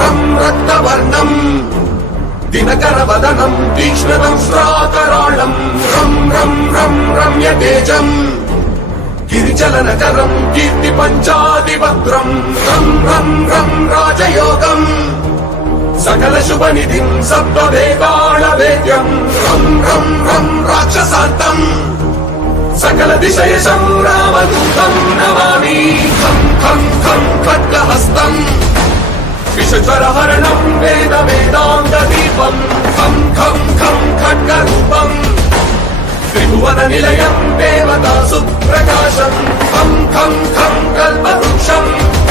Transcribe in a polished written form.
रं रक्तवर्णम् दिनकरवदनं तीक्ष्णं श्राकराळं रं रं रं रम्यतेजम् गिरिचलनकरं कीर्तिपञ्चादिभद्रं रं रं रं राजयोगम् सकल शुभनिधिं सप्तवेदालवेद्यं रं रं रं राक्षसान्तम् सकल दिशयशं रामदूतं नमामि खं खं खं खड्गहस्तम् विषज्वरहरणं वेद वेदान्तदीपं खं खं खं खड्गरूपम् त्रिभुवननिलयं देवतासु प्रकाशं खं खं खं कल्पवृक्षम्